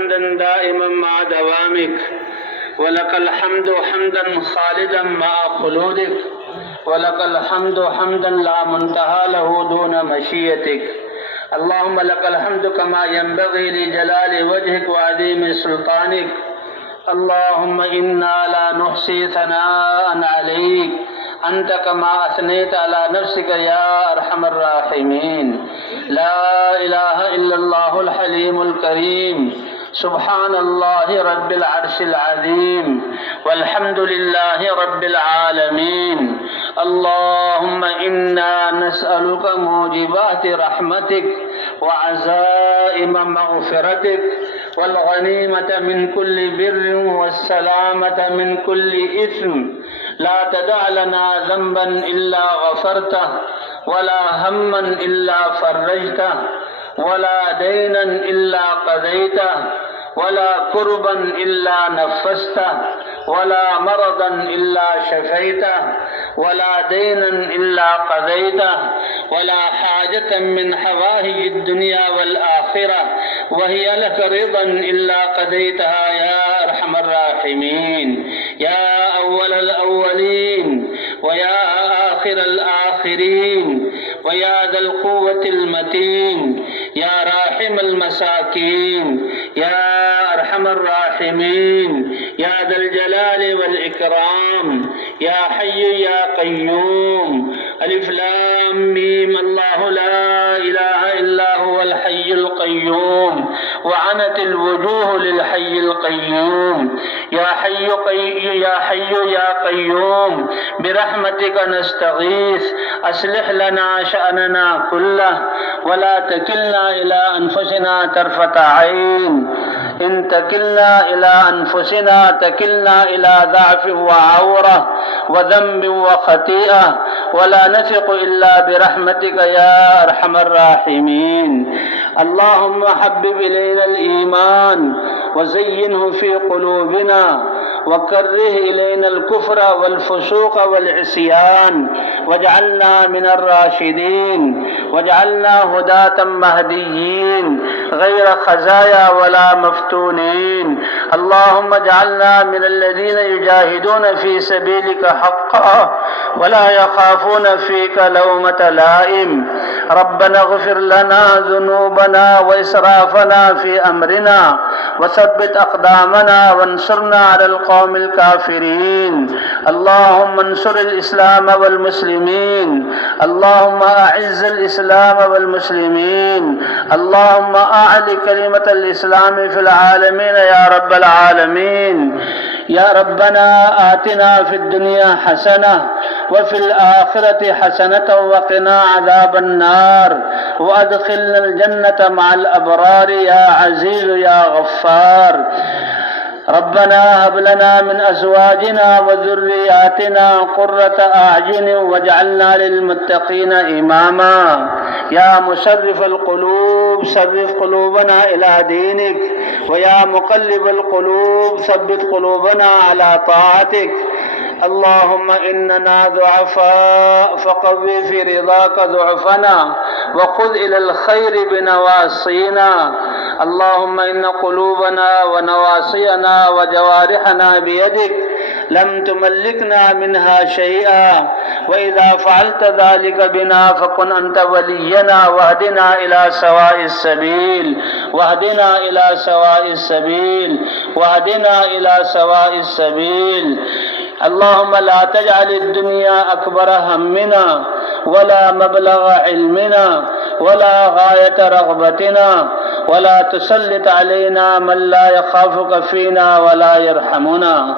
حمدا دائما مع دوامك، ولك الحمد حمدا خالدا مع خلودك، ولك الحمد حمدا لا منتهى له دون مشيتك. اللهم لك الحمد كما ينبغي لجلال وجهك وعظيم سلطانك. اللهم إنا لا نحصي ثناء عليك أنت كما أثنيت على نفسك يا أرحم الراحمين. لا إله إلا الله الحليم الكريم، سبحان الله رب العرش العظيم، والحمد لله رب العالمين. اللهم إنا نسألك موجبات رحمتك وعزائم مغفرتك والغنيمة من كل بر والسلامة من كل إثم. لا تدع لنا ذنبا إلا غفرته، ولا هما إلا فرجته، ولا دينا إلا قضيته، ولا كربا إلا نفسته، ولا مرضا إلا شفيته، ولا دينا إلا قضيته، ولا حاجة من حوائج الدنيا والآخرة وهي لك رضا إلا قضيتها يا أرحم الراحمين. يا أول الأولين ويا آخر الآخرين ويا ذا القوة المتين، يا راحم المساكين، يا أرحم الراحمين، يا ذا الجلال والإكرام، يا حي يا قيوم. ألف لام ميم. الله لا إله إلا هو الحي القيوم، وعنت الوجوه للحي القيوم. يا حي يا قيوم برحمتك نستغيث، أصلح لنا شأننا كله ولا تكلنا إلى أنفسنا طرفة عين. إن تكلنا إلى أنفسنا تكلنا إلى ضعف وعورة وذنب وخطيئة، ولا نثق إلا برحمتك يا أرحم الراحمين. اللهم حبب إلينا الإيمان وزينه في قلوبنا، وكره إلينا الكفر والفسوق والعصيان، واجعلنا من الراشدين، واجعلنا هداة مهديين غير خزايا ولا مفتونين. اللهم اجعلنا من الذين يجاهدون في سبيلك حقا ولا يخافون فيك لومة لائم. ربنا اغفر لنا ذنوبنا وإسرافنا في أمرنا، وثبت أقدامنا وانصرنا على القوم الكافرين. اللهم انصر الإسلام والمسلمين، اللهم أعز الإسلام والمسلمين، اللهم أعل كلمة الإسلام في العالمين يا رب العالمين. يا ربنا آتنا في الدنيا حسنة وفي الآخرة حسنة وقنا عذاب النار، وأدخلنا الجنة مع الأبرار يا عزيز يا غفار. ربنا هب لنا من أزواجنا وذرياتنا قرة أعين واجعلنا للمتقين إماما. يا مصرف القلوب صرف قلوبنا إلى دينك، ويا مقلب القلوب ثبت قلوبنا على طاعتك. اللهم إننا ضعفاء فقوي في رضاك ضعفنا، وخذ إلى الخير بنواصينا. اللهم إن قلوبنا ونواصينا وجوارحنا بيدك، لم تملكنا منها شيئا، وإذا فعلت ذلك بنا فكن أنت ولينا، واهدنا إلى سواء السبيل، واهدنا إلى سواء السبيل، واهدنا إلى سواء السبيل. اللهم لا تجعل الدنيا أكبر همنا ولا مبلغ علمنا ولا غاية رغبتنا، ولا تسلط علينا من لا يخافك فينا ولا يرحمنا.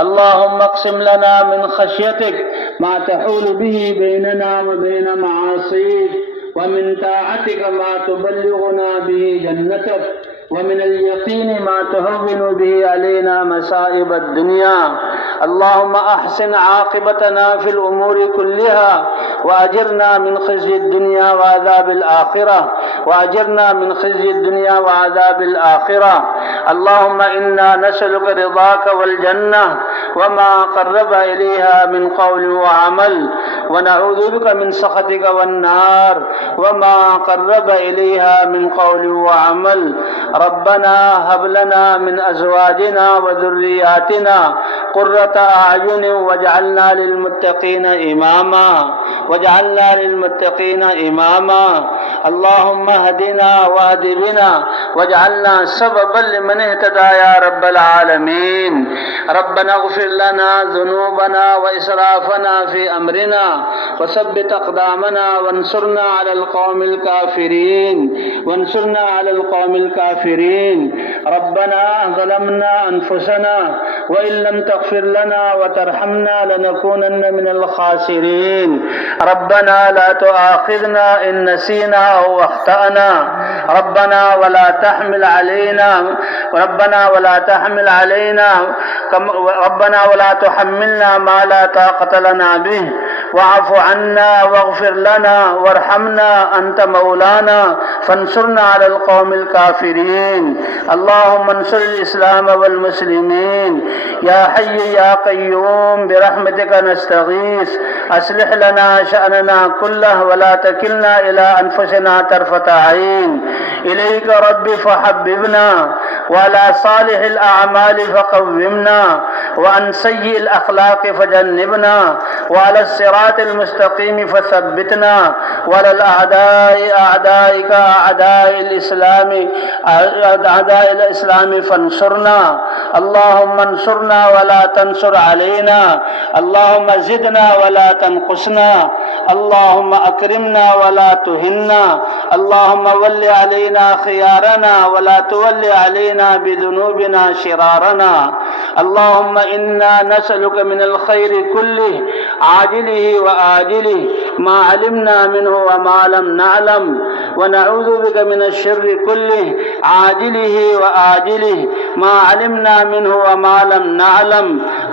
اللهم اقسم لنا من خشيتك ما تحول به بيننا وبين معاصيك، ومن طاعتك ما تبلغنا به جنتك، ومن اليقين ما تهون به علينا مصائب الدنيا. اللهم أحسن عاقبتنا في الأمور كلها، وأجرنا من خزي الدنيا وعذاب الآخرة، وأجرنا من خزي الدنيا وعذاب الآخرة. اللهم إنا نسألك رضاك والجنة وما قرب إليها من قول وعمل، ونعوذ بك من سخطك والنار وما قرب إليها من قول وعمل. ربنا هب لنا من أزواجنا وذرياتنا قرة أعين واجعلنا للمتقين إماما. اللهم اهدنا واهد بنا واجعلنا سببا لمن اهتدى يا رب العالمين. ربنا اغفر لنا ذنوبنا وإسرافنا في أمرنا وثبت أقدامنا وانصرنا على القوم الكافرين. ربنا ظلمنا أنفسنا وإن لم تغفر لنا وترحمنا لنكونن من الخاسرين. ربنا لا تؤاخذنا إن نسينا أو أخطأنا. ربنا ولا تحمل ولا تحملنا ما لا طاقة لنا به. واعف عنا واغفر لنا وارحمنا أنت مولانا فانصرنا على القوم الكافرين. اللهم انصر الإسلام والمسلمين. يا حي يا قيوم برحمتك نستغيث. أصلح لنا شأننا كله ولا تكلنا إلى أنفسنا طرفة عين. إليك رب فحببنا وعلى صالح الأعمال فقومنا وعن سيء الأخلاق فجنبنا وعلى الصراط المستقيم فثبتنا وعلى الأعداء أعدائك أعداء الإسلام فانصرنا. اللهم انصرنا ولا تنصر علينا. اللهم زدنا ولا تنقصنا. اللهم أكرمنا ولا تهنا. اللهم ول علينا خيارنا ولا تول علينا بذنوبنا شرارنا. اللهم إنا نسألك من الخير كله عاجله وآجله ما علمنا منه وما لم نعلم ونعوذ بك من الشر كله عاجله وآجله ما علمنا منه وما لم نعلم.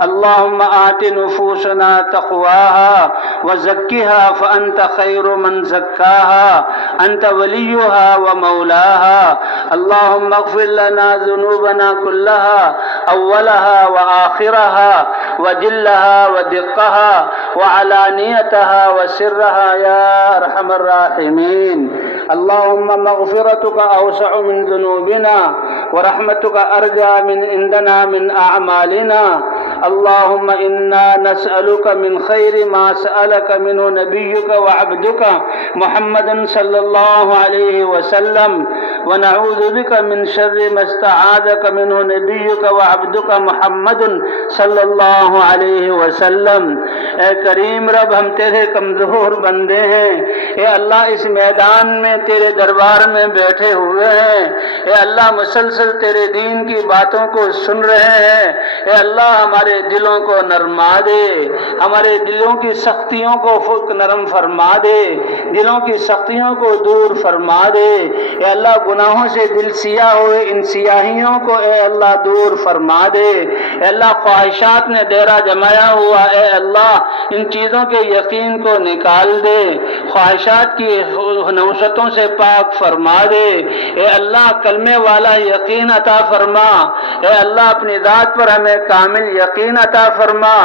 اللهم آت نفوسنا تقواها وزكها فأنت خير من زكاها أنت وليها ومولاها. اللهم اغفر لنا ذنوبنا كلها أولها وآخرها وجلها ودقها وعلانيتها وسرها يا أرحم الراحمين. اللهم مغفرتك أوسع من ذنوبنا ورحمتك أرجى من عندنا من أعمالنا. اللهم إنا نسألك من خير ما سألك منه نبيك وعبدك محمد صلى الله عليه وسلم ونعوذ بك من شر ما استعاذك منه نبيك وعبدك محمد صلی اللہ علیہ وسلم. اے کریم رب ہم تیرے کمزور بندے ہیں. اے اللہ اس میدان میں تیرے دربار میں بیٹھے ہوئے ہیں. اے اللہ مسلسل تیرے دین کی باتوں کو سن رہے ہیں. اے اللہ ہمارے دلوں کو نرما دے. ہمارے دلوں کی سختیوں کو نرم فرما دے. دلوں کی سختیوں کو دور فرما دے. اے اللہ گناہوں سے دل سیاہ ہوئے ان سیاہیوں کو اے اللہ دور فرما دے. اے اللہ خواہشات نے ڈیرا جمایا ہوا اے اللہ ان چیزوں کے یقین کو نکال دے. خواہشات کی نوشتوں سے پاک فرما دے. اے اللہ کلمے والا یقین عطا فرما. اے اللہ اپنی ذات پر ہمیں کامل یقین عطا فرما.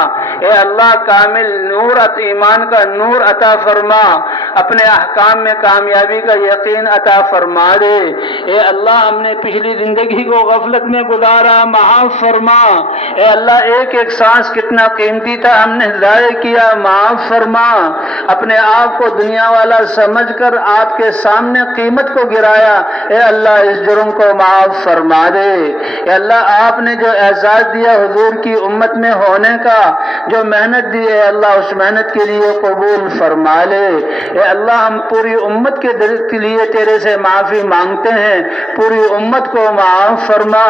اے اللہ کامل نور ایمان کا نور عطا فرما. اپنے احکام میں کامیابی کا یقین عطا فرما دے. اے اللہ ہم نے پچھلی زندگی کو غفلت میں گزارا معاف فرما. اے اللہ ایک ایک سانس کتنا قیمتی تھا ہم نے ضائع کیا معاف فرما. اپنے آپ کو دنیا والا سمجھ کر آپ کے سامنے قیمت کو گرایا. اے اللہ اس جرم کو معاف فرما دے. اے اللہ آپ نے جو اعزاز دیا حضور کی امت میں ہونے کا جو محنت دی اے اللہ اس محنت کے لیے قبول فرما لے. اے اللہ ہم پوری امت کے لیے تیرے سے معافی مانگتے ہیں. پوری امت کو معاف فرما.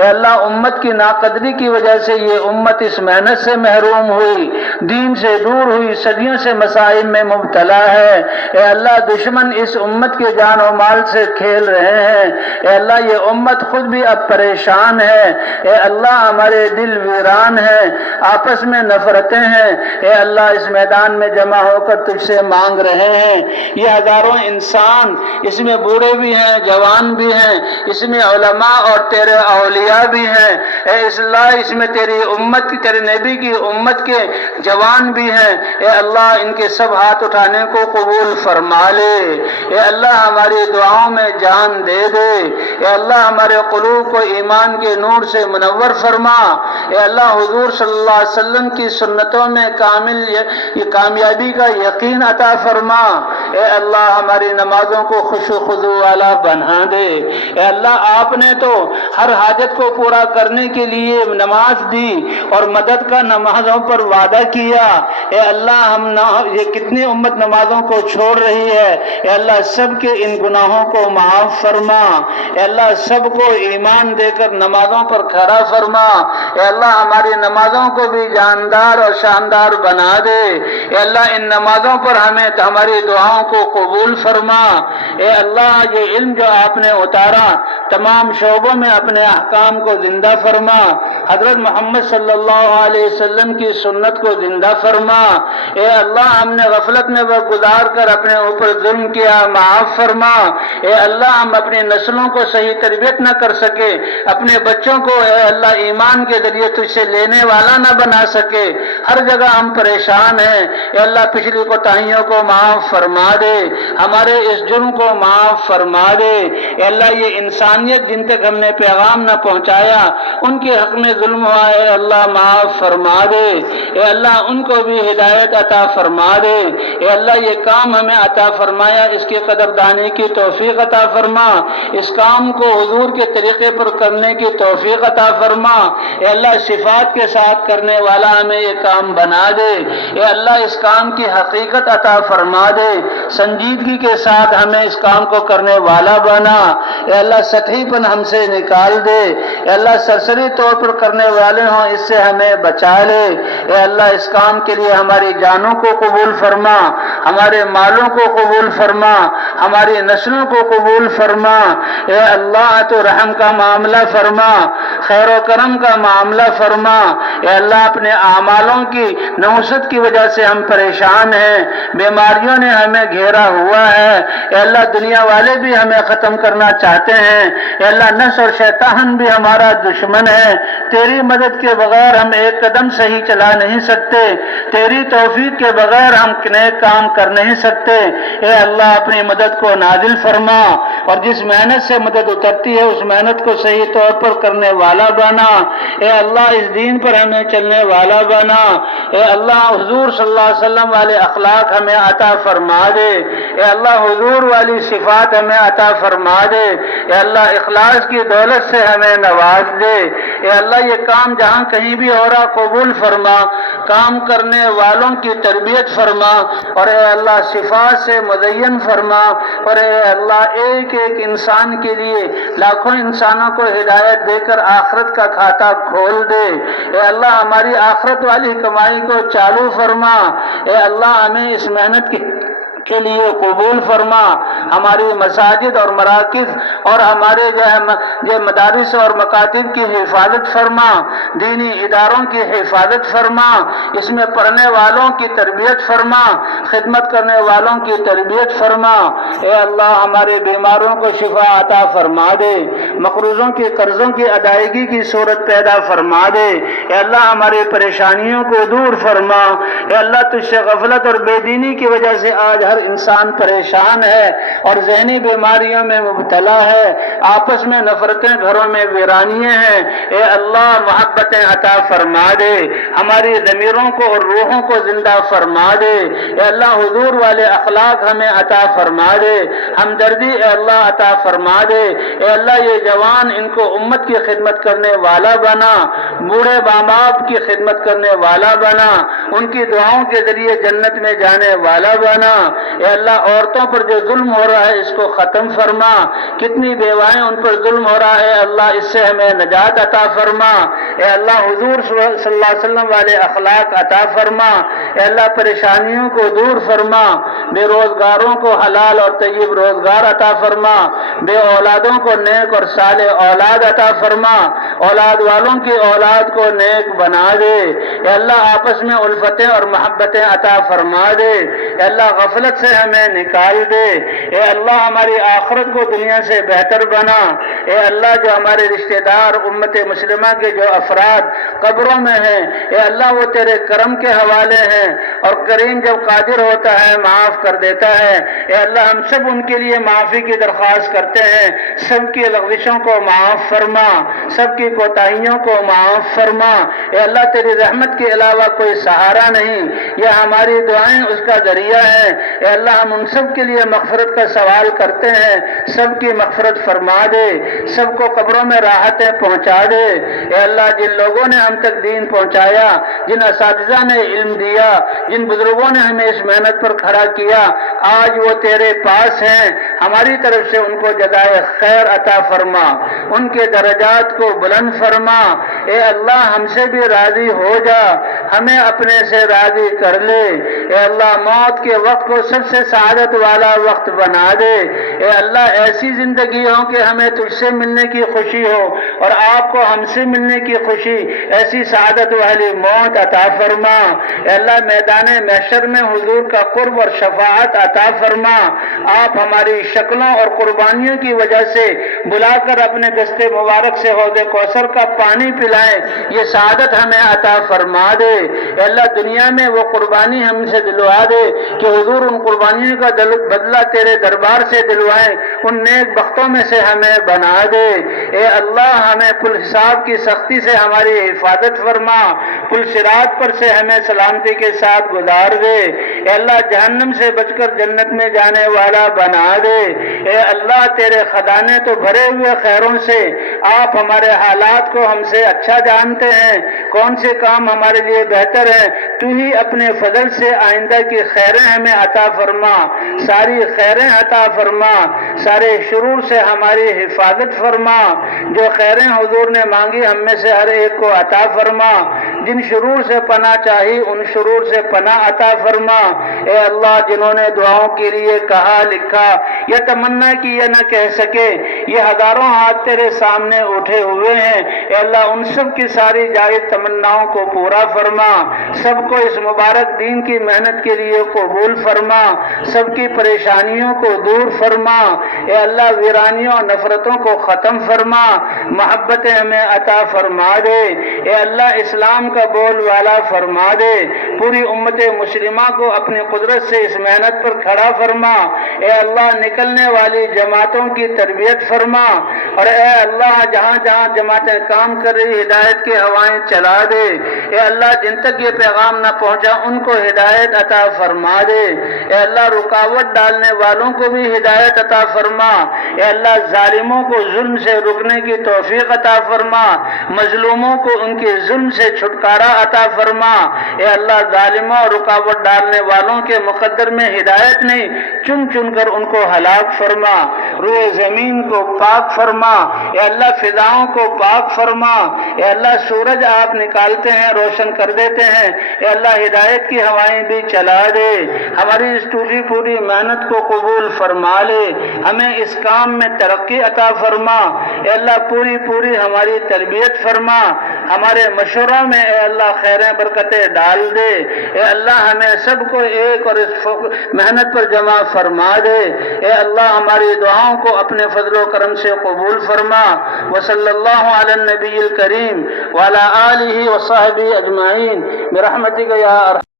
اے اللہ امت کی ناقدری کی وجہ سے یہ امت اس محنت سے محروم ہوئی دین سے دور ہوئی صدیوں سے مسائل میں مبتلا ہے. اے اللہ دشمن اس امت کے جان و مال سے کھیل رہے ہیں. اے اللہ یہ امت خود بھی اب پریشان ہے. اے اللہ ہمارے دل ویران جوان ہیں، آپس میں نفرتیں ہیں، اے اللہ اس میدان میں جمع ہو کر تجھ سے مانگ رہے ہیں۔ یہ ہزاروں انسان، اس میں بوڑھے بھی ہیں، جوان بھی ہیں، اس میں علماء اور تیرے اولیاء بھی ہیں، اے اللہ اس میں تیری امت کی، تیرے نبی کی امت کے جوان بھی ہیں، اے اللہ ان کے سب ہاتھ اٹھانے کو قبول فرما لے۔ اے اللہ ہماری دعاؤں میں جان دے دے، اے اللہ ہمارے قلوب کو ایمان کے نور سے منور فرما، اے اللہ حضور صلی اللہ علیہ وسلم کی سنتوں میں کامل کامیابی کا یقین عطا فرما، اے اللہ ہماری نمازوں کو خشوع و خضوع والا بنا دے۔ اے اللہ آپ نے تو ہر حاجت کو پورا کرنے کے لیے نماز دی اور مدد کا نمازوں پر وعدہ کیا، اے اللہ یہ کتنی امت نمازوں کو چھوڑ رہی ہے، اے اللہ سب کے ان گناہوں کو معاف فرما، اے اللہ سب کو ایمان دے کر نمازوں پر کھڑا فرما، اے اللہ ہماری نمازوں کو بھی جاندار اور شاندار بنا دے، اے اللہ ان نمازوں پر ہمیں ہماری دعاؤں کو قبول فرما، اے اللہ یہ علم جو آپ نے اتارا تمام شعبوں میں اپنے احکام کو زندہ فرما، حضرت محمد صلی اللہ علیہ وسلم کی سنت کو زندہ فرما، اے اللہ ہم نے غفلت میں گزار کر اپنے اوپر ظلم کیا، معاف فرما، اے اللہ ہم اپنی نسلوں کو صحیح تربیت نہ کر سکے، اپنے بچوں کو اے اللہ ایمان کے ذریعے تجھ سے لینے والا نہ بنا سکے، ہر جگہ ہم پریشان ہیں، اے اللہ پچھلی کوتاہیوں کو معاف فرما دے، ہمارے اس جرم کو معاف فرما دے، اے اللہ یہ انسانیت جن تک ہم نے پیغام نہ پہنچایا ان کے حق میں ظلم ہوا، اے اللہ معاف فرما دے، اے اللہ ان کو بھی ہدایت عطا فرما دے، اے اللہ یہ کام ہمیں عطا فرمایا اس کی قدردانی کی توفیق عطا فرما، اس کام کو حضور کے طریقے پر کرنے کی توفیق عطا فرما، اے اللہ صفات کے ساتھ کرنے والا ہمیں یہ کام بنا دے، اے اللہ اس کام کی حقیقت عطا فرما دے، سنجیدگی کے ساتھ ہمیں اس کام کو کرنے والا بنا، اے اللہ سطحی پن ہم سے نکال دے، اے اللہ سرسری طور پر کرنے والے ہوں اس سے ہمیں بچا لے، اے اللہ اس کام کے لیے ہماری جانوں کو قبول فرما، ہمارے مالوں کو قبول فرما، ہماری نسلوں کو قبول فرما، اے اللہ تو رحم کا معاملہ فرما، خیر و کرم کا معاملہ فرما، اے اللہ اپنے اعمالوں کی نحوست کی وجہ سے ہم پریشان ہیں، بیماریوں نے ہمیں گھیرا ہوا ہے، اے اللہ دنیا والے بھی ہمیں ختم کرنا چاہتے ہیں، اے اللہ نفس اور شیطان بھی ہمارا دشمن ہے، تیری مدد کے بغیر ہم ایک قدم صحیح چلا نہیں سکتے، تیری توفیق کے بغیر ہم نیک کام کر نہیں سکتے، اے اللہ اپنی مدد کو نازل فرما، اور جس محنت سے مدد اترتی ہے اس محنت کو صحیح طور پر کرنے والا بنا، اے اللہ اس دین پر ہمیں چلنے والا بنا، اے اللہ حضور صلی اللہ علیہ وسلم والے اخلاق ہمیں عطا فرما دے، اے اللہ حضور والی صفات ہمیں عطا فرما دے، اے اللہ اخلاص کی دولت سے ہمیں نواز دے، اے اللہ یہ کام جہاں کہیں بھی ہو رہا قبول فرما، کام کرنے والوں کی تربیت فرما، اور اے اللہ صفات سے مزین فرما، اور اے اللہ ایک ایک انسان کے لیے لاکھوں انسانوں کو ہدایت دے کر آخرت کا کھاتا کھول دے، اے اللہ ہماری آخرت والی کمائی کو چالو فرما، اے اللہ ہمیں اس محنت کے لیے قبول فرما، ہماری مساجد اور مراکز اور ہمارے جو مدارس اور مکاتب کی حفاظت فرما، دینی اداروں کی حفاظت فرما، اس میں پڑھنے والوں کی تربیت فرما، خدمت کرنے والوں کی تربیت فرما، اے اللہ ہمارے بیماروں کو شفا عطا فرما دے، مقروضوں کے قرضوں کی ادائیگی کی صورت پیدا فرما دے، اے اللہ ہماری پریشانیوں کو دور فرما، اے اللہ تجھ سے غفلت اور بے دینی کی وجہ سے آج ہر انسان پریشان ہے اور ذہنی بیماریوں میں مبتلا ہے، آپس میں نفرتیں، گھروں میں ویرانیاں ہیں، اے اللہ محبتیں عطا فرما دے، ہماری ضمیروں کو اور روحوں کو زندہ فرما دے، اے اللہ حضور والے اخلاق ہمیں عطا فرما دے، ہمدردی اے اللہ عطا فرما دے، اے اللہ یہ جوان ان کو امت کی خدمت کرنے والا بنا، بوڑھے ماں باپ کی خدمت کرنے والا بنا، ان کی دعاؤں کے ذریعے جنت میں جانے والا بنا، اے اللہ عورتوں پر جو ظلم ہو رہا ہے اس کو ختم فرما، کتنی بیوائیں ان پر ظلم ہو رہا ہے اللہ اس سے ہمیں نجات عطا فرما، اے اللہ حضور صلی اللہ علیہ وسلم والے اخلاق عطا فرما، اے اللہ پریشانیوں کو دور فرما، بے روزگاروں کو حلال اور طیب روزگار عطا فرما، بے اولادوں کو نیک اور صالح اولاد عطا فرما، اولاد والوں کی اولاد کو نیک بنا دے، اے اللہ آپس میں الفتیں اور محبتیں عطا فرما دے، اے اللہ غفلت سے ہمیں نکال دے، اے اللہ ہماری آخرت کو دنیا سے بہتر بنا، اے اللہ جو ہمارے رشتہ دار امت مسلمہ کے جو افراد قبروں میں ہیں، اے اللہ وہ تیرے کرم کے حوالے ہیں، اور کریم جب قادر ہوتا ہے معاف کر دیتا ہے، اے اللہ ہم سب ان کے لیے معافی کی درخواست کرتے ہیں، سب کی لغزشوں کو معاف فرما، سب کی کوتاہیوں کو معاف فرما، اے اللہ تیری رحمت کے علاوہ کوئی سہارا نہیں، یہ ہماری دعائیں اس کا ذریعہ ہے، اے اللہ ہم ان سب کے لیے مغفرت کا سوال کرتے ہیں، سب کی مغفرت فرما دے، سب کو قبروں میں راحتیں پہنچا دے، اے اللہ جن لوگوں نے ہم تک دین پہنچایا، جن اساتذہ نے علم دیا، جن بزرگوں نے ہمیں اس محنت پر کھڑا کیا، آج وہ تیرے پاس ہیں، ہماری طرف سے ان کو جزائے خیر عطا فرما، ان کے درجات کو بلند فرما، اے اللہ ہم سے بھی راضی ہو جا، ہمیں اپنے سے راضی کر لے، اے اللہ موت کے وقت کو سب سے سعادت والا وقت بنا دے، اے اللہ ایسی زندگی ہو کہ ہمیں تجھ سے ملنے کی خوشی ہو اور آپ کو ہم سے ملنے کی خوشی، ایسی سعادت والی موت عطا فرما، اے اللہ میدان محشر میں حضور کا قرب اور شفاعت عطا فرما، آپ ہماری شکلوں اور قربانیوں کی وجہ سے بلا کر اپنے دست مبارک سے حوض کوثر کا پانی پلائیں، یہ سعادت ہمیں عطا فرما دے، اے اللہ دنیا میں وہ قربانی ہم سے دلوا دے کہ حضور ان قربانیوں کا بدلہ تیرے دربار سے دلوائیں، ان نیک بختوں میں سے ہمیں بنا دے، اے اللہ ہمیں پل حساب کی سختی سے ہماری حفاظت فرما، پل صراط پر سے ہمیں سلامتی کے ساتھ گزار دے، اے اللہ جہنم سے بچ کر جنت میں جانے والا بنا دے، اے اللہ تیرے خزانے تو بھرے ہوئے خیروں سے، آپ ہمارے حالات کو ہم سے اچھا جانتے ہیں، کون سے کام ہمارے لیے بہتر ہیں، تو ہی اپنے فضل سے آئندہ کی خیریں ہمیں عطا فرما، ساری خیریں عطا فرما، سارے شرور سے ہماری حفاظت فرما، جو خیریں حضور نے مانگی ہم میں سے ہر ایک کو عطا فرما، جن شرور سے پناہ چاہی ان شرور سے پناہ عطا فرما، اے اللہ جنہوں نے دعاؤں کے لیے کہا لکھا یا تمنا کی یا نہ کہہ سکے، یہ ہزاروں ہاتھ تیرے سامنے اٹھے ہوئے ہیں، اے اللہ ان سب کی ساری جائز تمناؤں کو پورا فرما، سب کو اس مبارک دین کی محنت کے لیے قبول فرما، سب کی پریشانیوں کو دور فرما، اے اللہ ویرانیوں اور نفرتوں کو ختم فرما، محبتیں ہمیں عطا فرما دے، اے اللہ اسلام کا بول والا فرما دے، پوری امت مسلمہ کو اپنی قدرت سے اس محنت پر کھڑا فرما، اے اللہ نکلنے والی جماعتوں کی تربیت فرما، اور اے اللہ جہاں جہاں جماعتیں کام کر رہی ہدایت کی ہوائیں چلا دے، اے اللہ جن تک یہ پیغام نہ پہنچا ان کو ہدایت عطا فرما دے، اے اللہ رکاوٹ ڈالنے والوں کو بھی ہدایت عطا فرما، اے اللہ ظالموں کو ظلم سے رکنے کی توفیق عطا فرما، مظلوموں کو ان کے ظلم سے چھٹکارا عطا فرما، اے اللہ ظالموں اور رکاوٹ ڈالنے والوں کے مقدر میں ہدایت نہیں چن چن کر ان کو ہلاک فرما، روئے زمین کو پاک فرما، اے اللہ فضاؤں کو پاک فرما، اے اللہ سورج آپ نکالتے ہیں روشن کر دیتے ہیں، اے اللہ ہدایت کی ہوائیں بھی چلا دے، ہماری اس ٹوٹی پھوٹی محنت کو قبول فرما لے، ہمیں اس کام میں ترقی عطا فرما، اے اللہ پوری پوری ہماری تربیت فرما، ہمارے مشوروں میں اے اللہ خیریں برکتیں ڈال دے، اے اللہ ہمیں سب کو ایک اور اس محنت پر جمع فرما دے، اے اللہ ہماری دعاؤں کو اپنے فضل و کرم سے قبول فرما، وصلی اللہ علی النبی الکریم وعلی آلہ وصحبہ اجمعین برحمتک یا ارحم